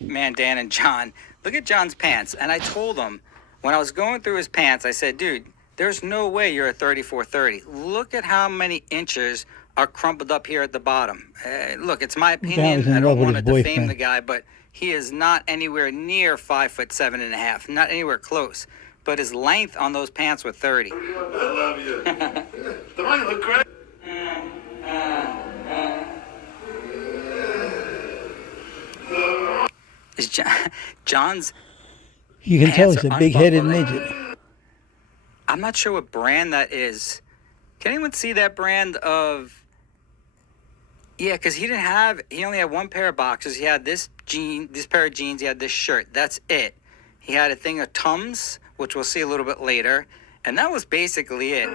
Man, Dan and John, look at John's pants. And I told him, when I was going through his pants, I said, dude, there's no way you're a 34-30. Look at how many inches are crumpled up here at the bottom. Look, it's my opinion. I don't want to defame the guy, but he is not anywhere near 5'7.5", not anywhere close. But his length on those pants were 30. I love you. Don't I look great? Is John's... You can tell he's a big-headed midget. I'm not sure what brand that is. Can anyone see that brand of... Yeah, because he only had one pair of boxers. He had this pair of jeans, he had this shirt. That's it. He had a thing of Tums, which we'll see a little bit later. And that was basically it.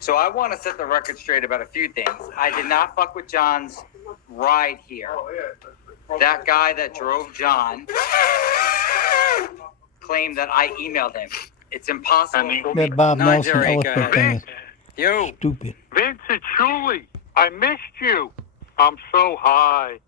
So I want to set the record straight about a few things. I did not fuck with John's ride here. That guy that drove John claimed that I emailed him. It's impossible. That Bob Nelson elephant thing is Yo. stupid. Vincent, truly, I missed you. I'm so high.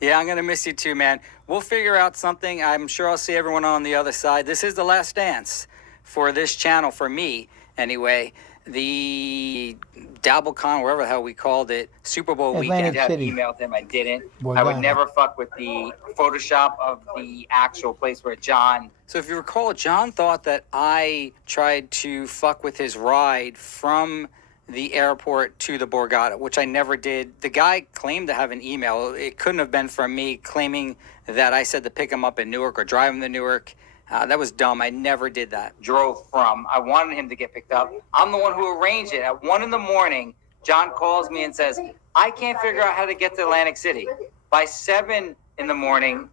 Yeah, I'm going to miss you too, man. We'll figure out something. I'm sure I'll see everyone on the other side. This is the last dance for this channel, for me, anyway. The DabbleCon, wherever the hell we called it, Super Bowl weekend. I emailed him. I didn't. I would never fuck with the Photoshop of the actual place where John... So if you recall, John thought that I tried to fuck with his ride from the airport to the Borgata, which I never did. The guy claimed to have an email. It couldn't have been from me claiming that I said to pick him up in Newark or drive him to Newark. That was dumb. I never did that. Drove from. I wanted him to get picked up. I'm the one who arranged it. At 1 a.m, John calls me and says, I can't figure out how to get to Atlantic City. By 7 a.m,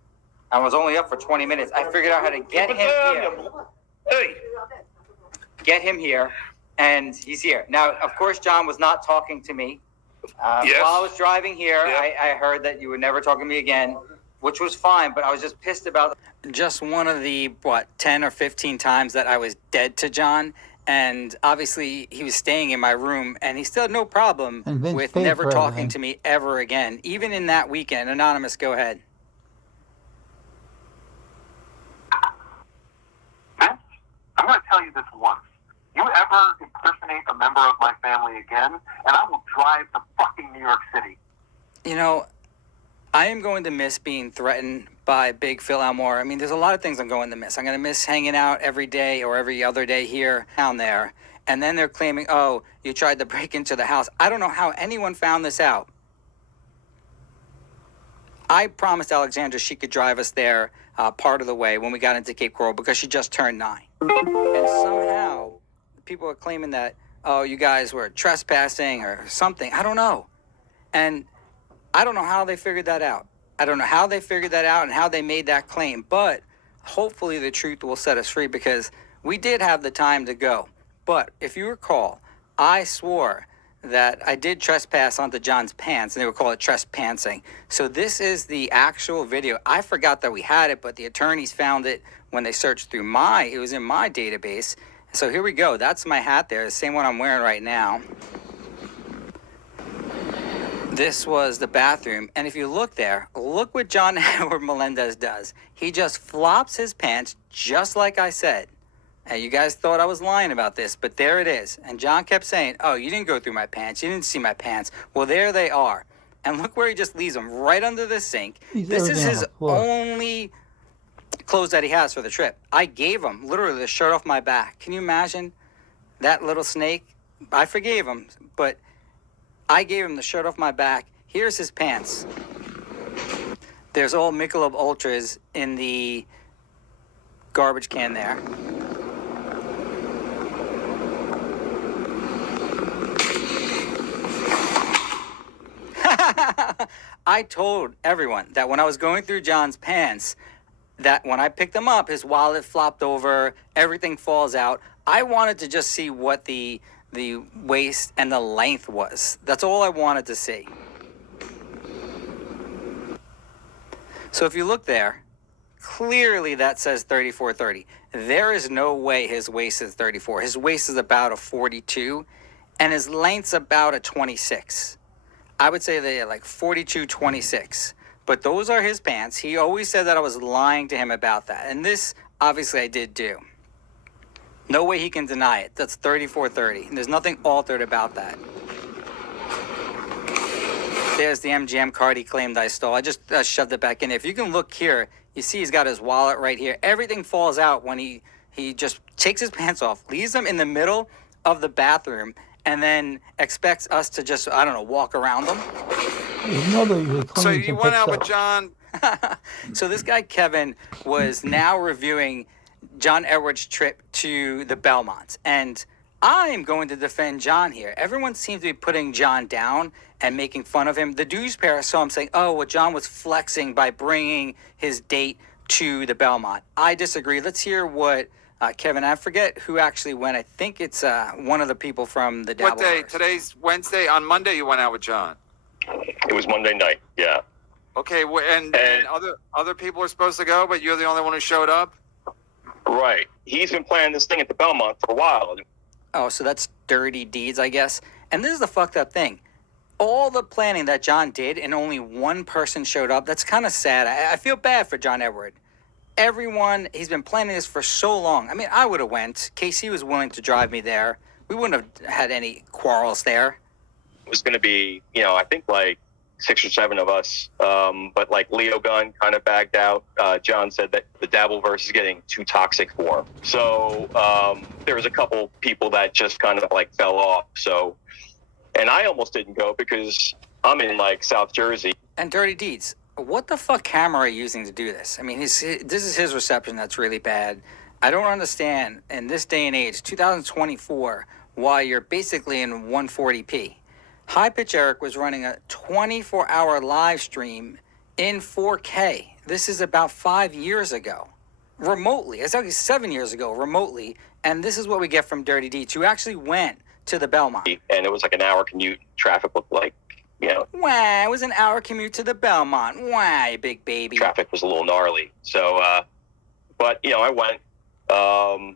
I was only up for 20 minutes. I figured out how to get him here. Hey. Get him here, and he's here. Now, of course, John was not talking to me. Yes. While I was driving here, Yep. I heard that you were never talking to me again, which was fine, but I was just pissed about just one of the, 10 or 15 times that I was dead to John. And obviously, he was staying in my room, and he still had no problem with never talking to me ever again, even in that weekend. Anonymous, go ahead. Vince, I'm going to tell you this once. You ever impersonate a member of my family again, and I will drive to fucking New York City. You know, I am going to miss being threatened by Big Phil Elmore. I mean, there's a lot of things I'm going to miss. I'm going to miss hanging out every day or every other day here, down there. And then they're claiming, oh, you tried to break into the house. I don't know how anyone found this out. I promised Alexandra she could drive us there part of the way when we got into Cape Coral because she just turned 9. And somehow people are claiming that, oh, you guys were trespassing or something. I don't know. And I don't know how they figured that out. I don't know how they figured that out and how they made that claim. But hopefully the truth will set us free because we did have the time to go. But if you recall, I swore that I did trespass onto John's pants, and they would call it trespassing. So this is the actual video. I forgot that we had it, but the attorneys found it when they searched through it was in my database. So here we go. That's my hat there, the same one I'm wearing right now. This was the bathroom, and if you look there, look what John.At Melendez does. He just flops his pants, just like I said. And you guys thought I was lying about this, but there it is. And John kept saying, oh, you didn't go through my pants. You didn't see my pants. Well, there they are. And look where he just leaves them, right under the sink. This is his only clothes that he has for the trip. I gave him literally the shirt off my back. Can you imagine that little snake? I forgave him, but I gave him the shirt off my back. Here's his pants. There's all Michelob Ultras in the garbage can there. I told everyone that when I was going through John's pants, that when I picked them up, his wallet flopped over, everything falls out. I wanted to just see what the waist and the length was. That's all I wanted to see. So if you look there clearly that says 34-30. There is no way his waist is 34. His waist is about a 42, and his length's about a 26. I would say they're like 42-26. But those are his pants. He always said that I was lying to him about that. And this, obviously, I did do. No way he can deny it. That's 34-30. There's nothing altered about that. There's the MGM card he claimed I stole. I just shoved it back in. If you can look here, you see he's got his wallet right here. Everything falls out when he just takes his pants off, leaves them in the middle of the bathroom, and then expects us to just, I don't know, walk around them. His mother usually So cleans you and went picks out with up. John. So this guy, Kevin, was now reviewing John Edwards' trip to the Belmonts. And I'm going to defend John here. Everyone seems to be putting John down and making fun of him. The dues pair saw him saying, oh, well, John was flexing by bringing his date to the Belmont. I disagree. Let's hear what Kevin, I forget who actually went. I think it's one of the people from the What day? Dabbleverse. Today's Wednesday. On Monday, you went out with John. It was Monday night, yeah. Okay, and other people are supposed to go, but you're the only one who showed up? Right. He's been planning this thing at the Belmont for a while. Oh, so that's dirty deeds, I guess. And this is the fucked up thing. All the planning that John did and only one person showed up, that's kind of sad. I feel bad for John Edward. Everyone, he's been planning this for so long. I mean, I would have went. KC was willing to drive me there. We wouldn't have had any quarrels there. It was going to be, I think like 6 or 7 of us. But like Leo Gunn kind of bagged out. John said that the Dabbleverse is getting too toxic for him. So there was a couple people that just kind of like fell off. So, and I almost didn't go because I'm in like South Jersey. And dirty deeds. What the fuck camera are you using to do this? I mean, this is his reception that's really bad. I don't understand in this day and age, 2024, why you're basically in 140p. High Pitch Eric was running a 24-hour live stream in 4K. This is about 5 years ago. Remotely. It's actually 7 years ago, remotely. And this is what we get from Dirty Deeds, who actually went to the Belmont. And it was like an hour commute. Traffic looked like, Wah, it was an hour commute to the Belmont. Wah, you big baby. traffic was a little gnarly. So, but, I went.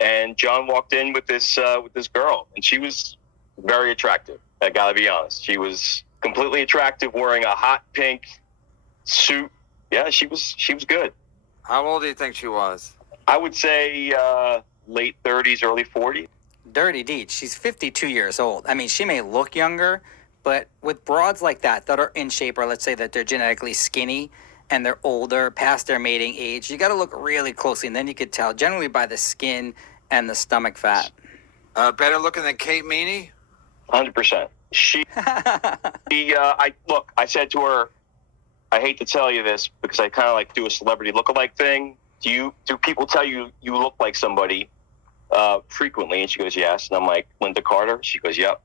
And John walked in with this girl. And she was very attractive. I gotta be honest. She was completely attractive, wearing a hot pink suit. Yeah, she was good. How old do you think she was? I would say late 30s, early 40s. Dirty Deeds, she's 52 years old. I mean, she may look younger, but with broads like that are in shape, or let's say that they're genetically skinny and they're older, past their mating age, you got to look really closely, and then you could tell, generally by the skin and the stomach fat. Better looking than Kate Meany? 100%. I said to her, I hate to tell you this because I kind of like do a celebrity lookalike thing. Do people tell you you look like somebody frequently? And she goes, yes. And I'm like, Linda Carter? She goes, yep.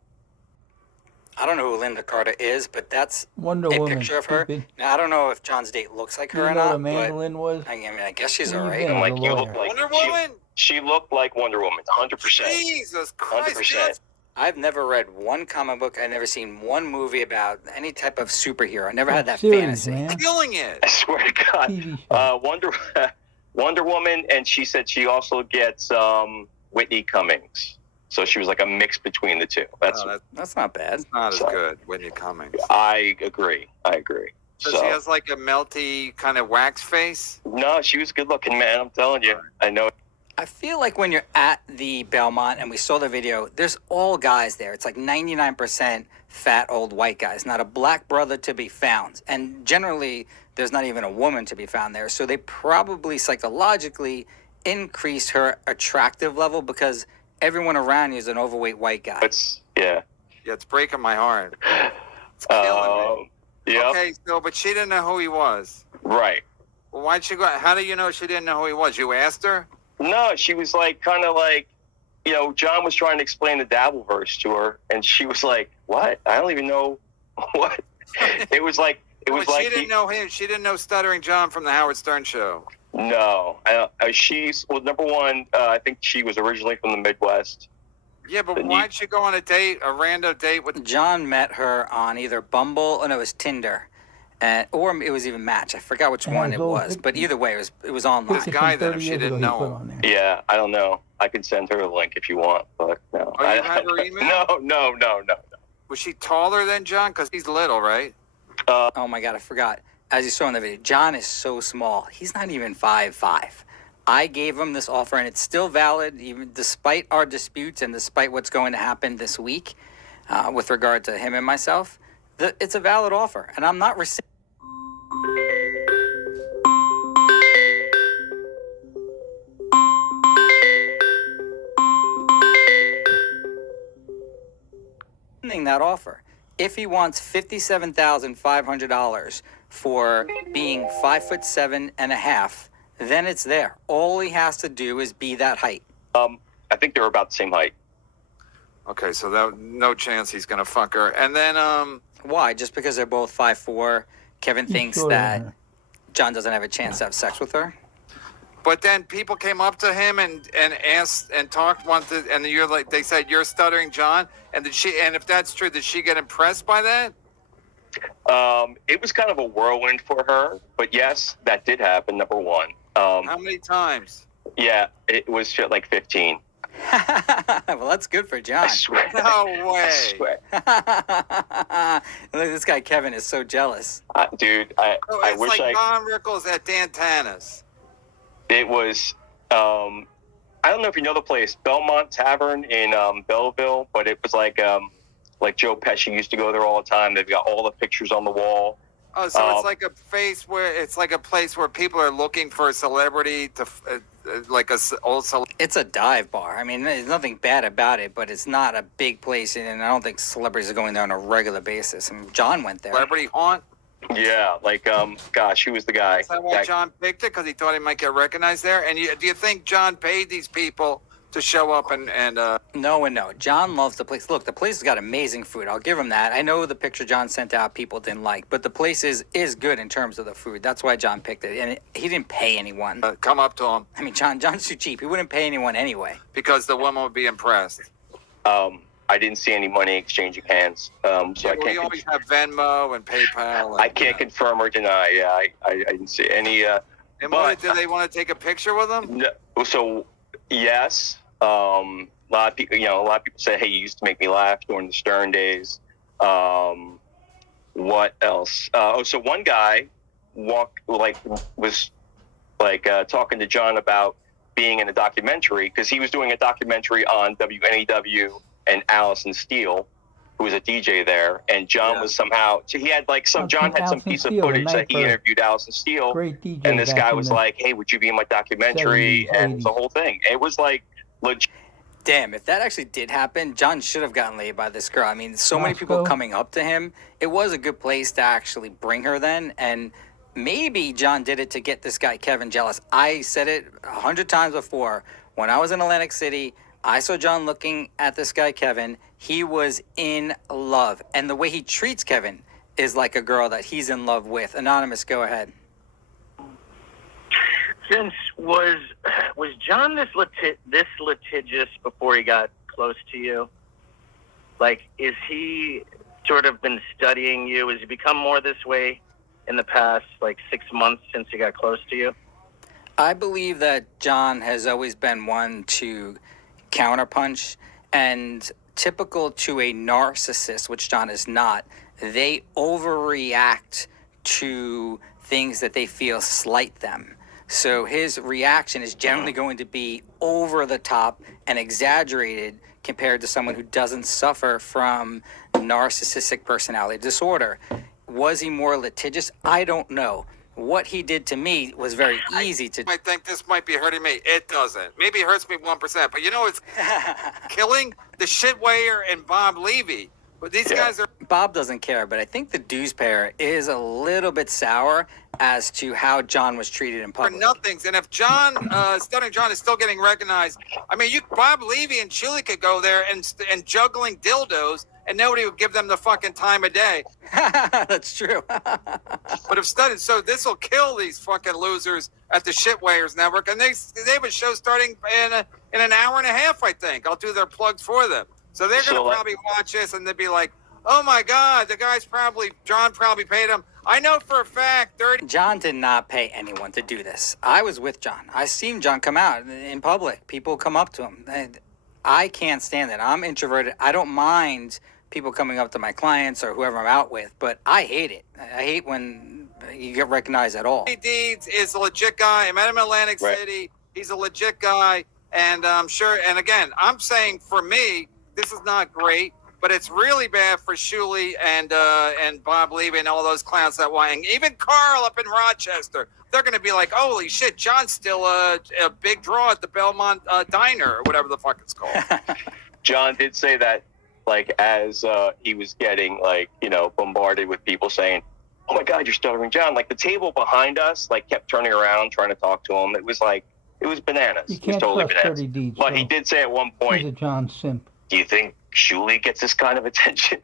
I don't know who Linda Carter is, but that's Wonder a Woman, picture of her. stupid. Now, I don't know if John's date looks like Do her you or know what not, a mandolin was? but I guess she's Where all you right. been? I'm like, as a you lawyer. look like Wonder Woman? She looked like Wonder Woman, 100%. Jesus Christ. 100%. I've never read one comic book. I've never seen one movie about any type of superhero. I never had that Serious, fantasy. man. Killing it. I swear to God. TV show. Wonder Woman, and she said she also gets Whitney Cummings. So she was like a mix between the two. That's That's not bad. Not as So- good when you're coming. I agree. So she has like a melty kind of wax face? No, she was good looking, man. I'm telling you. I know. I feel like when you're at the Belmont and we saw the video, there's all guys there. It's like 99% fat old white guys, not a black brother to be found. And generally, there's not even a woman to be found there. So they probably psychologically increase her attractive level because everyone around you is an overweight white guy. Yeah, it's breaking my heart. It's killing me. Yep. Okay, but she didn't know who he was. Right. Well, why'd she go? How do you know she didn't know who he was? You asked her? No, she was like, kind of like, John was trying to explain the Dabbleverse to her, and she was like, "What? I don't even know what." It was like, she didn't know him. She didn't know Stuttering John from the Howard Stern show. No, she's number one. I think she was originally from the Midwest. Yeah, but why'd she go on a random date with? John met her on either Bumble, or no, it was Tinder. or it was even Match. I forgot which one it was, but either way, it was online. This guy then, if she didn't know him. Yeah, I don't know. I can send her a link if you want, but no. Oh, you have her email? No. Was she taller than John? Because he's little, right? Oh my God, I forgot. As you saw in the video, John is so small. He's not even 5'5". I gave him this offer, and it's still valid, even despite our disputes and despite what's going to happen this week with regard to him and myself. It's a valid offer, and I'm not rescinding that offer. If he wants $57,500 for being 5'7.5", then it's there. All he has to do is be that height. I think they're about the same height. Okay, so that no chance he's gonna fuck her. And then Why? Just because they're both 5'4", Kevin thinks that John doesn't have a chance to have sex with her? but then people came up to him and asked and talked and you're like, they said, "You're Stuttering John," and if that's true, did she get impressed by that? It was kind of a whirlwind for her, but yes, that did happen. Number one. How many times? Yeah, it was shit like 15. Well, that's good for John. I swear. No way. I swear. Look, this guy Kevin is so jealous. Dude, I It's wish like Don Rickles at Dan Tana's. It was, I don't know if you know the place, Belmont Tavern in Belleville, but it was like Joe Pesci used to go there all the time. They've got all the pictures on the wall. Oh, so it's like a place where people are looking for a celebrity to, old celebrity. It's a dive bar. I mean, there's nothing bad about it, but it's not a big place, and I don't think celebrities are going there on a regular basis. I mean, John went there. Celebrity haunt? Yeah, gosh, who was the guy? Is that why John picked it? Because he thought he might get recognized there? And do you think John paid these people to show up and No and no. John loves the place. Look, the place has got amazing food. I'll give him that. I know the picture John sent out people didn't like, but the place is good in terms of the food. That's why John picked it. And he didn't pay anyone. come up to him? I mean, John's too cheap. He wouldn't pay anyone anyway. Because the woman would be impressed. I didn't see any money exchanging hands, so I can't. We always have Venmo and PayPal. And, I can't confirm or deny. Yeah, I didn't see any. And do they want to take a picture with him? No, so yes, a lot of people say, "Hey, you used to make me laugh during the Stern days." What else? So one guy was talking to John about being in a documentary because he was doing a documentary on WNEW and Allison Steele, who was a DJ there, and John was somehow. So he had John had some piece of footage that he interviewed Allison Steele, and this guy was like, "Hey, would you be in my documentary?" And the whole thing. It was like legit. Damn, if that actually did happen, John should have gotten laid by this girl. I mean, so many people coming up to him. It was a good place to actually bring her then, and maybe John did it to get this guy Kevin jealous. I said it 100 times before. When I was in Atlantic City, I saw John looking at this guy Kevin. He was in love, and the way he treats Kevin is like a girl that he's in love with. Anonymous, go ahead. Since was John this litigious before he got close to you? Like, is he sort of been studying you? Has he become more this way in the past 6 months since he got close to you? I believe that John has always been one to counterpunch, and typical to a narcissist, which John is not, they overreact to things that they feel slight them. So his reaction is generally going to be over the top and exaggerated compared to someone who doesn't suffer from narcissistic personality disorder. Was he more litigious? I don't know. What he did to me was very easy to do. I think this might be hurting me. It doesn't. Maybe it hurts me 1%. But it's killing the shitwayer and Bob Levy. But these guys are... Bob doesn't care, but I think the dues payer is a little bit sour as to how John was treated in public. For nothings. And if John, Stuttering John is still getting recognized, I mean, Bob Levy and Chili could go there and juggling dildos, and nobody would give them the fucking time of day. That's true. But if Stuttering, so this will kill these fucking losers at the Shitwayers Network, and they have a show starting in an hour and a half, I think. I'll do their plugs for them. So they're going to probably watch this, and they'll be like, "Oh my God, John probably paid him." I know for a fact, dirty. John did not pay anyone to do this. I was with John. I seen John come out in public. People come up to him. And I can't stand it. I'm introverted. I don't mind people coming up to my clients or whoever I'm out with, but I hate it. I hate when you get recognized at all. Deeds is a legit guy. I met him in Atlantic Right. City. He's a legit guy, and I'm sure. And again, I'm saying for me, this is not great. But it's really bad for Shuley and Bob Levy and all those clowns that want. Even Carl up in Rochester, they're going to be like, "Holy shit, John's still a big draw at the Belmont Diner or whatever the fuck it's called." John did say that, like, as he was getting, like, bombarded with people saying, "Oh my God, you're Stuttering John!" Like, the table behind us, like, kept turning around trying to talk to him. It was bananas. You It was can't totally trust bananas. Dirty Deeds. But he Joe. did say at one He's a point, John simp. "Do you think Shuley gets this kind of attention?"